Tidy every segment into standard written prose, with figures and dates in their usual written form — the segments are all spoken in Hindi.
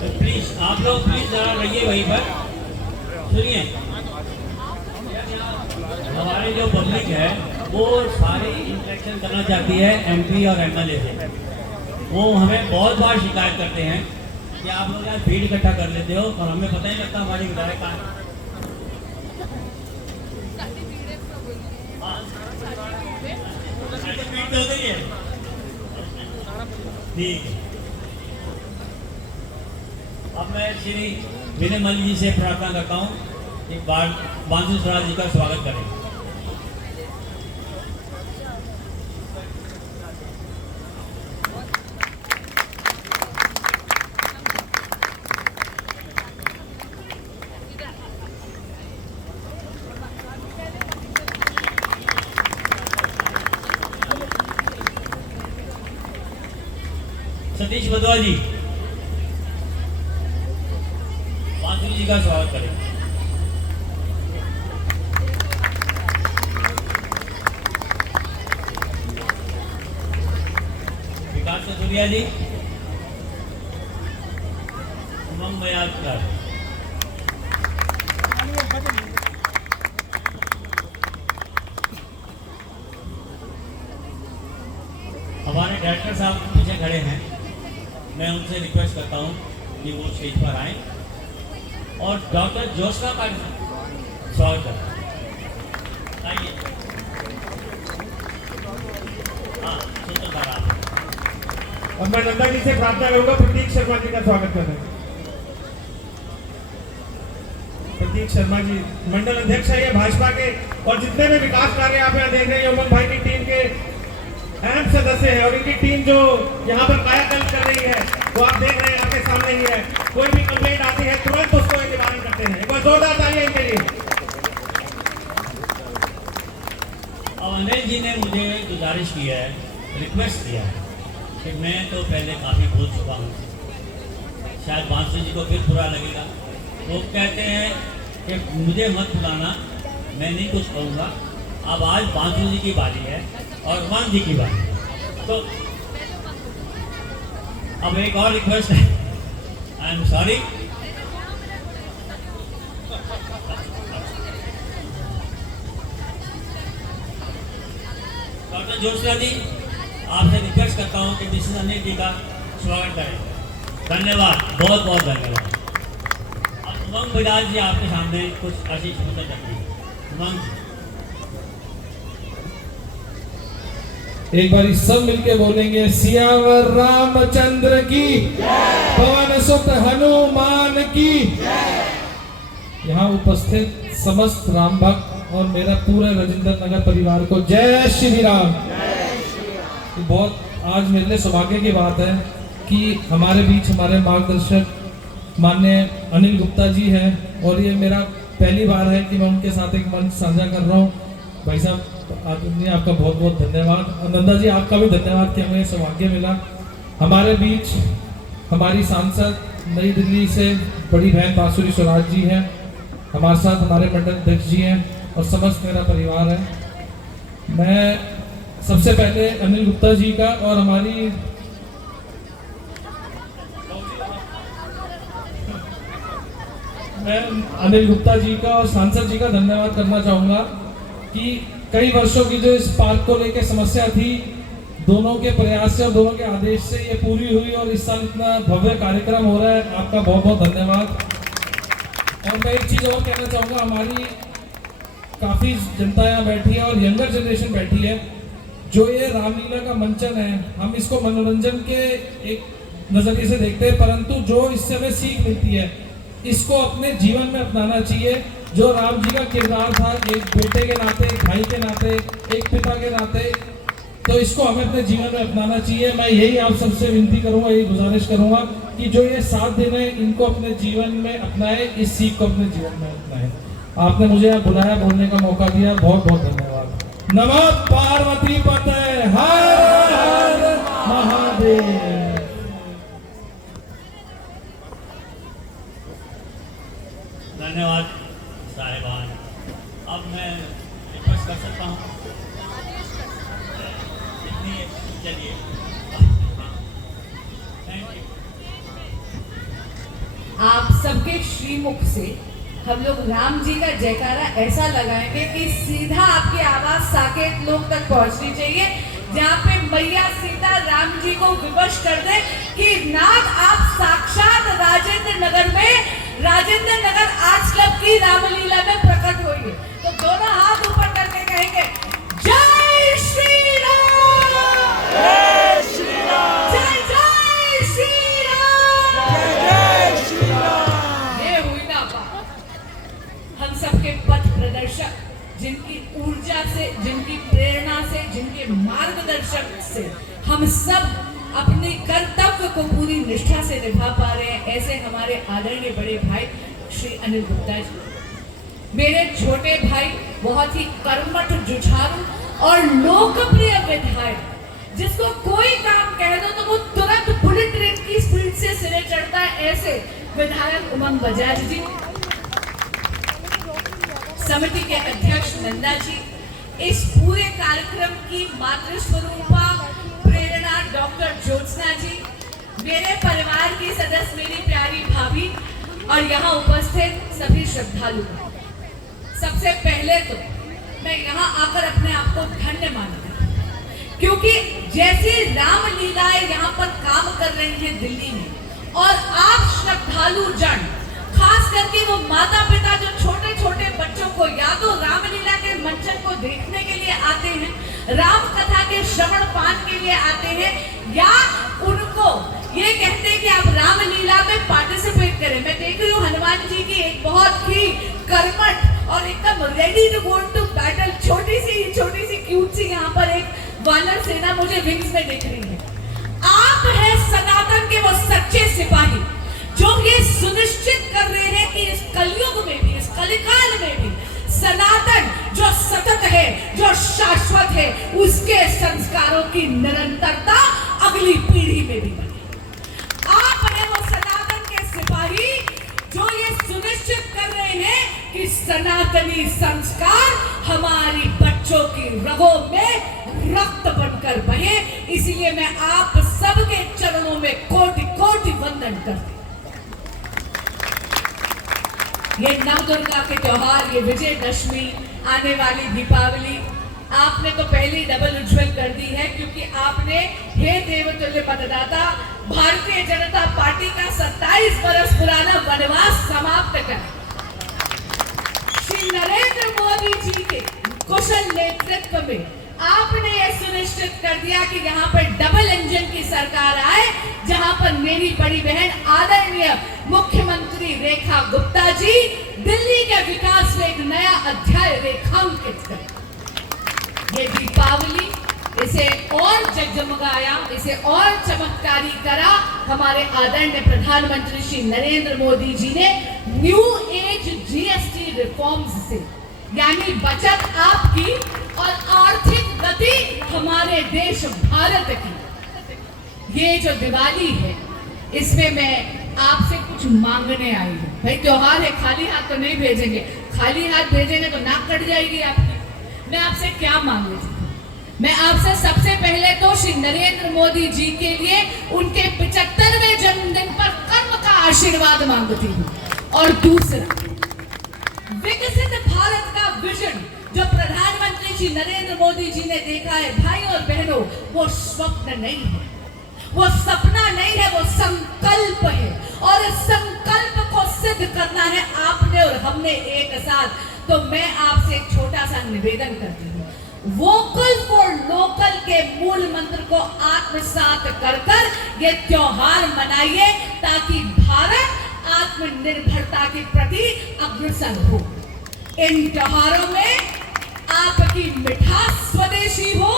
प्लीज आप लोग प्लीज जरा रहिए वहीं पर। सुनिए, हमारे जो पब्लिक है वो सारी इंटरेक्शन करना चाहती है एमपी और एमएलए से। वो हमें बहुत बार शिकायत करते हैं कि आप लोग यार भीड़ इकट्ठा कर लेते हो और हमें पता ही लगता हमारी विधायक कहाँ है। ठीक है, अब मैं श्री विनय मल्ल जी से प्रार्थना करता हूँ एक बार बांसुरी स्वराज जी का स्वागत करें। सतीश बदवा जी बांसुरी जी का स्वागत करें। विकास कथुरिया जी, उमंग मयादकर, हमारे डायरेक्टर साहब पीछे खड़े हैं, मैं उनसे रिक्वेस्ट करता हूं कि वो स्टेज पर आए और डॉक्टर जोशना का स्वागत करें। आइए। हाँ, सूत्रधार आप। और मैं नंदा जी से प्रार्थना करूंगा प्रतीक शर्मा जी का स्वागत करें। प्रतीक शर्मा जी मंडल अध्यक्ष है ये भाजपा के, और जितने भी विकास कार्य आप यहाँ देख रहे हैं उमंग भाई की टीम के अहम सदस्य हैं, और इनकी टीम जो यहाँ पर कायाकल्प कर रही है वो आप देख रहे हैं आपके सामने ही है। कोई भी कंप्लेंट आती है तुरंत उसको निवारण करते हैं। एक बार जोरदार तालियां इनके लिए। अब अनिल जी ने मुझे गुजारिश की है, रिक्वेस्ट किया है कि मैं तो पहले काफ़ी बोल चुका हूँ, शायद बांसुरी जी को फिर बुरा लगेगा। वो कहते हैं कि मुझे मत बुलाना, मैं नहीं कुछ कहूँगा। अब आज बांसुरी जी की बारी है और मान जी की बारी है, तो अब एक और रिक्वेस्ट है। I am sorry, doctor Joshna ji आपसे रिक्वेस्ट करता हूँ कि मिसेस अनिल जी का स्वागत करें। धन्यवाद, बहुत बहुत धन्यवाद। अब उमंग बजाज जी आपके सामने कुछ आशीष मुद्दे करती है। उमंग जी, एक बार सब मिलके बोलेंगे सियावर रामचंद्र की, पवन सुत हनुमान की। यहाँ उपस्थित समस्त राम भक्त और मेरा पूरे राजेंद्र नगर परिवार को जय श्री राम। बहुत आज मेरे लिए सौभाग्य की बात है कि हमारे बीच हमारे मार्गदर्शक माननीय अनिल गुप्ता जी हैं, और ये मेरा पहली बार है कि मैं उनके साथ एक मंच साझा कर रहा हूँ। भाई साहब आपका बहुत बहुत धन्यवाद, और नंदा जी आपका भी धन्यवाद कि हमें सौभाग्य मिला। हमारे बीच हमारी सांसद नई दिल्ली से बड़ी बहन बांसुरी स्वराज जी हैं, हमारे साथ हमारे मंडल अध्यक्ष जी हैं और समस्त मेरा परिवार है। मैं सबसे पहले अनिल गुप्ता जी का और हमारी मैं अनिल गुप्ता जी का और सांसद जी का धन्यवाद करना चाहूँगा कि कई वर्षों की जो इस पार्क को लेकर समस्या थी, दोनों के प्रयास से और दोनों के आदेश से ये पूरी हुई और इस साल इतना भव्य कार्यक्रम हो रहा है। आपका बहुत बहुत धन्यवाद। और मैं एक चीज़ और कहना चाहूँगा, हमारी काफ़ी जनता यहाँ बैठी है और यंगर जनरेशन बैठी है। जो ये रामलीला का मंचन है, हम इसको मनोरंजन के एक नज़रिए से देखते हैं, परंतु जो इससे हमें सीख मिलती है इसको अपने जीवन में अपनाना चाहिए। जो राम जी का किरदार था, एक बेटे के नाते, एक भाई के नाते, एक पिता के नाते, तो इसको हमें अपने जीवन में अपनाना चाहिए। मैं यही आप सबसे विनती करूंगा, यही गुजारिश करूंगा कि जो ये 7 दिन है इनको अपने जीवन में अपनाए, इस सीख को अपने जीवन में अपनाए। आपने मुझे यहाँ बुलाया, बोलने का मौका दिया, बहुत बहुत धन्यवाद। नमः पार्वती पते, हर हर महादेव। धन्यवाद साहिबान। अब मैं रिक्वेस्ट कर सकता हूँ, चलिए, थैंक यू। आप सबके श्रीमुख से हम लोग राम जी का जयकारा ऐसा लगाएंगे कि सीधा आपकी आवाज साकेत लोग तक पहुंचनी चाहिए, जहाँ पे मैया सीता राम जी को विवश कर दे कि नाथ आप साक्षात राजेंद्र नगर में, राजेंद्र नगर आर्ट्स क्लब की रामलीला में प्रकट होइए। तो दोनों हाथ ऊपर करके कहेंगे जय श्री राम, जय श्री राम, जय जय श्री राम, जय श्री राम। ये हुई ना बात। हम सबके पथ प्रदर्शक, जिनकी ऊर्जा से, जिनकी प्रेरणा से, जिनके मार्गदर्शन से हम सब अपने कर्तव्य को पूरी निष्ठा से निभा पा रहे हैं, ऐसे हमारे आदरणीय बड़े भाई श्री अनिल गुप्ता जी, मेरे छोटे भाई, बहुत ही कर्मठ, जुझारू और लोकप्रिय विधायक, जिसको कोई काम कह दो तो वो तुरंत बुलेट ट्रेन की स्पीड से सिरे चढ़ता है, ऐसे विधायक उमंग बजाज जी, समिति के अध्यक्ष नंदा जी, इस पूरे कार्यक्रम की मातृस्वरूपा प्रेरणा डॉक्टर ज्योत्सना जी, मेरे परिवार की सदस्य मेरी प्यारी भाभी और यहाँ उपस्थित सभी श्रद्धालु। सबसे पहले तो मैं यहाँ आकर अपने आप को धन्य मानती हूँ, क्योंकि जैसी रामलीलाएं यहाँ पर काम कर रही हैं दिल्ली में, और आप श्रद्धालु जन, खास करके वो माता पिता जो छोटे छोटे बच्चों को या तो रामलीला के मंचन को देखने के लिए आते हैं, राम कथा के श्रवण पान के लिए आते हैं, या उनको ये कहते हैं कि आप रामलीला में पार्टिसिपेट करें। मैं देख रही हूँ हनुमान जी की एक बहुत ही कर्मठ और एकदम ready to go to battle छोटी सी क्यूट सी यहाँ पर एक वानर सेना मुझे विंग्स में दिख रही है। आप हैं सनातन के वो सच्चे सिपाही जो ये सुनिश्चित कर रहे हैं कि इस कलयुग में भी, इस कलिकाल में भी सनातन जो सतत है, जो शाश्वत है, उसके संस्कारों की निरंतरता अगली पीढ़ी में भी बने। आप हैं वो सनातन के सिपाही जो ये सुनिश्चित कर रहे हैं कि सनातनी संस्कार हमारी बच्चों की रगों में रक्त बनकर बहे। इसीलिए मैं आप सबके चरणों में कोटि कोटि वंदन करती हूं। ये नवदुर्गा के त्योहार, ये विजयदशमी, आने वाली दीपावली, आपने तो पहली डबल उज्जवल कर दी है, क्योंकि आपने हे देवतुल्य मतदाता भारतीय जनता पार्टी का 27 बरस पुराना वनवास समाप्त कर श्री नरेंद्र मोदी जी के कुशल नेतृत्व में आपने यह सुनिश्चित कर दिया कि यहाँ पर डबल इंजन की सरकार आए, जहाँ पर मेरी बड़ी बहन आदरणीय मुख्यमंत्री रेखा गुप्ता जी दिल्ली के विकास में एक नया अध्याय रेखांकित करें। ये दीपावली इसे और जगमगाया, इसे और चमत्कारी करा हमारे आदरणीय प्रधानमंत्री श्री नरेंद्र मोदी जी ने न्यू एज जीएसटी रिफॉर्म्स से, यानी बचत आपकी और आर्थिक गति हमारे देश भारत की। ये जो दिवाली है, इसमें मैं आपसे कुछ मांगने आई हूँ। भाई त्योहार है, खाली हाथ तो नहीं भेजेंगे, खाली हाथ भेजेंगे तो नाक कट जाएगी आपकी। मैं आपसे क्या मांग रही थी? मैं आपसे सबसे पहले तो श्री नरेंद्र मोदी जी के लिए उनके 75वें जन्मदिन पर कर्म का आशीर्वाद मांगती हूँ, और दूसरा विकसित भारत का विजन जो प्रधानमंत्री श्री नरेंद्र मोदी जी ने देखा है, भाई और बहनों, वो स्वप्न नहीं है, वो सपना नहीं है, वो संकल्प है, और इस संकल्प को सिद्ध करना है आपने और हमने एक साथ। तो मैं आपसे एक छोटा सा निवेदन करती हूँ, वोकल फॉर लोकल के मूल मंत्र को आत्मसात कर ये त्योहार मनाइए, ताकि भारत आत्मनिर्भरता के प्रति अग्रसर हो। इन त्योहारों में आपकी मिठास स्वदेशी हो,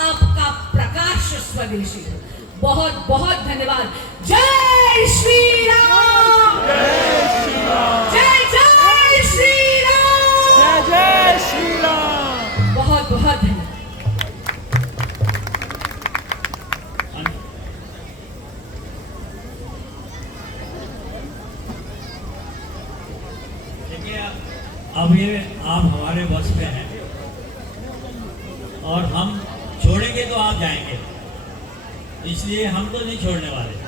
आपका प्रकाश स्वदेशी हो। बहुत बहुत धन्यवाद। जय श्री राम, जय श्री राम, जय जय श्री राम, जय जय श्री राम। बहुत बहुत धन्यवाद। देखिए, अब ये आप हमारे बस में हैं और हम छोड़ेंगे तो आप जाएंगे, इसलिए हम तो नहीं छोड़ने वाले।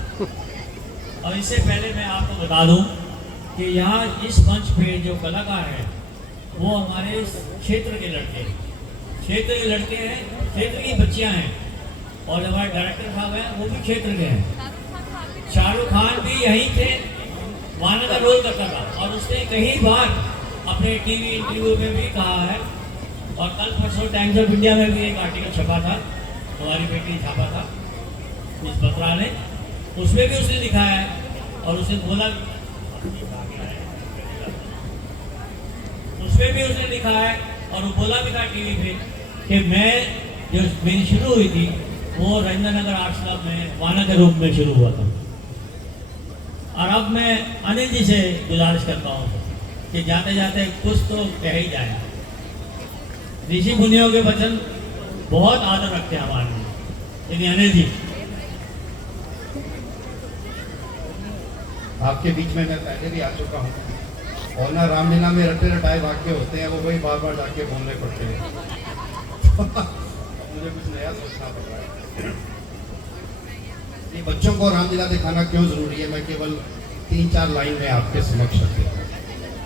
और इससे पहले मैं आपको बता दूं कि यहाँ इस मंच पे जो कलाकार हैं वो हमारे क्षेत्र के लड़के हैं, क्षेत्र के लड़के हैं, क्षेत्र की बच्चियाँ हैं, और हमारे डायरेक्टर साहब हैं वो भी क्षेत्र के हैं। शाहरुख खान भी यहीं थे, वाना का रोल करता था, और उसने कई बार अपने टीवी इंटरव्यू में भी कहा है, और कल परसों टाइम्स ऑफ इंडिया में भी एक आर्टिकल छपा था, हमारी बेटी छापा था इस पत्रा ने, उसमें भी उसने लिखा है, और उसने बोला, उसमें भी उसने लिखा है और वो बोला भी था टीवी पे कि मैं जो मेरी शुरू हुई थी वो रविंद्र नगर आर्ट्स क्लब में वाना के रूप में शुरू हुआ था। और अब मैं अनिल जी से गुजारिश करता हूँ कि जाते जाते कुछ तो कह ही जाए। ऋषि मुनियों के वचन बहुत आदर रखते हैं हमारे लिए, लेकिन अनिल जी आपके बीच में मैं पहले भी आ चुका हूँ, और ना रामलीला में रटे रटाए वाक्य होते हैं, वो वही बार बार जाके बोलने पड़ते हैं। मुझे कुछ नया सोचना पड़ रहा है। ये बच्चों को रामलीला दिखाना क्यों जरूरी है, मैं केवल 3-4 लाइन में आपके समक्ष रख देता हूँ।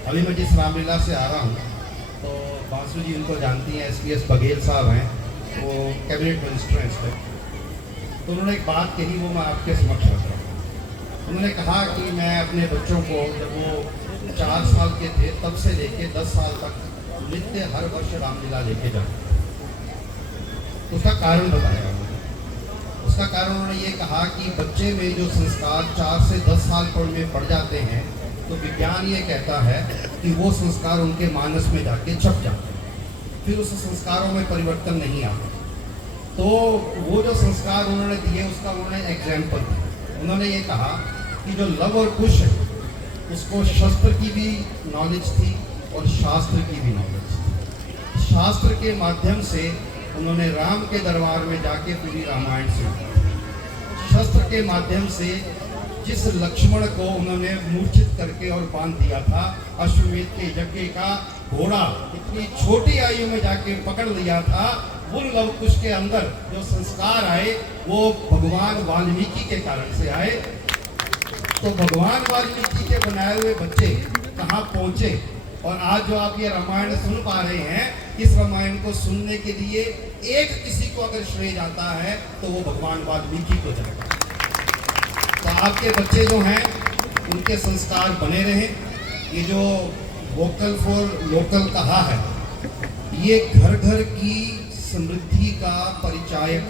अभी मैं जिस रामलीला से आ रहा हूँ, तो बासु जी उनको जानती हैं, SPS बघेल साहब हैं, वो कैबिनेट मिनिस्टर हैं इस वक्त। तो उन्होंने एक बात कही, वो मैं आपके समक्ष रख रहा हूँ। उन्होंने कहा कि मैं अपने बच्चों को जब वो 4 साल के थे तब से लेके 10 साल तक नित्य हर वर्ष रामलीला लेके जाते। उसका कारण बताया उन्होंने। उसका कारण उन्होंने ये कहा कि बच्चे में जो संस्कार 4 से 10 साल में पड़ जाते हैं, तो विज्ञान ये कहता है कि वो संस्कार उनके मानस में जाके छप जाते हैं, फिर उस संस्कारों में परिवर्तन नहीं आता। तो वो जो संस्कार उन्होंने दिए उसका उन्होंने एग्जाम्पल दिया। उन्होंने ये कहा कि जो लव और कुश है उसको शस्त्र की भी नॉलेज थी और शास्त्र की भी नॉलेज थी। शास्त्र के माध्यम से उन्होंने राम के दरबार में जाके पूरी रामायण सुनी। शस्त्र के माध्यम से जिस लक्ष्मण को उन्होंने मूर्छित करके और बांध दिया था, अश्वमेध के यज्ञ का घोड़ा इतनी छोटी आयु में जाके पकड़ लिया था, उन लव कुश के अंदर जो संस्कार आए वो भगवान वाल्मीकि के कारण से आए। तो भगवान वाल्मीकि के बनाए हुए बच्चे कहाँ पहुँचे, और आज जो आप ये रामायण सुन पा रहे हैं, इस रामायण को सुनने के लिए एक किसी को अगर श्रेय जाता है तो वो भगवान वाल्मीकि को जाता है। तो आपके बच्चे जो हैं उनके संस्कार बने रहें। ये जो वोकल फॉर लोकल कहा है, ये घर घर की समृद्धि का परिचायक।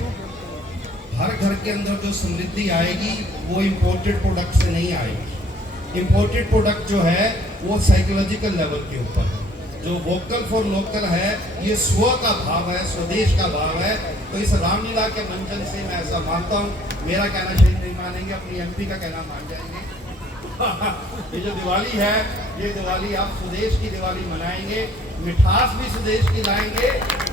हर घर के अंदर जो समृद्धि आएगी वो इम्पोर्टेड प्रोडक्ट से नहीं आएगी। इम्पोर्टेड प्रोडक्ट जो है वो साइकोलॉजिकल लेवल के ऊपर है। जो वोकल फॉर लोकल है ये स्व का भाव है, स्वदेश का भाव है। तो इस रामलीला के मंचन से मैं ऐसा मानता हूँ, मेरा कहना सही नहीं मानेंगे, अपनी MP का कहना मान जाएंगे। ये जो दिवाली है, ये दिवाली आप स्वदेश की दिवाली मनाएंगे, मिठास भी स्वदेश की लाएंगे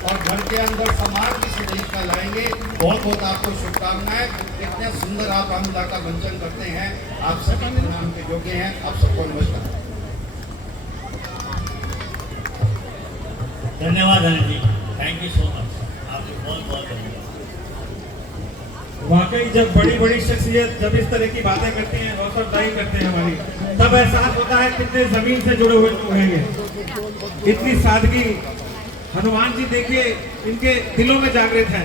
और घर के अंदर सामान भी स्वदेश का लाएंगे। बहुत बहुत आपको शुभकामनाएं। इतने सुंदर आप रामलीला का मंचन करते हैं, आप सभी नाम के योग्य हैं। आप सबको नमस्कार। धन्यवाद Anil ji, thank you so much, आपको बहुत बहुत धन्यवाद। वाकई जब बड़ी बड़ी शख्सियत जब इस तरह की बातें करती हैं, हौसला अफजाई करते हैं हमारी, तब एहसास होता है कितने जमीन से जुड़े हुए लोग हैं ये। इतनी सादगी, हनुमान जी देखिए इनके दिलों में जागृत है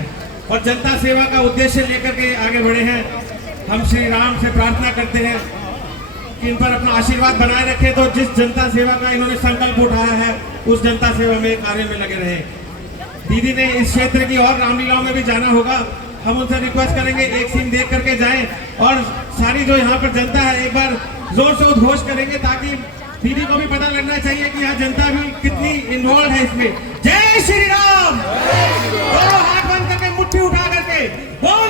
और जनता सेवा का उद्देश्य लेकर के आगे बढ़े हैं। हम श्री राम से प्रार्थना करते हैं कि इन पर अपना आशीर्वाद बनाए रखे, तो जिस जनता सेवा का इन्होंने संकल्प उठाया है उस जनता सेवा में कार्य में लगे रहे। दीदी ने इस क्षेत्र की और रामलीलाओं में भी जाना होगा, हम उनसे रिक्वेस्ट करेंगे एक सीन देख करके जाएं और सारी जो यहाँ पर जनता है एक बार जोर से उद्घोष करेंगे, ताकि दीदी को भी पता लगना चाहिए कि यहाँ जनता भी कितनी इन्वॉल्व है इसमें। जय श्री राम। दोनों हाथ बंद करके मुट्ठी उठा करके बोल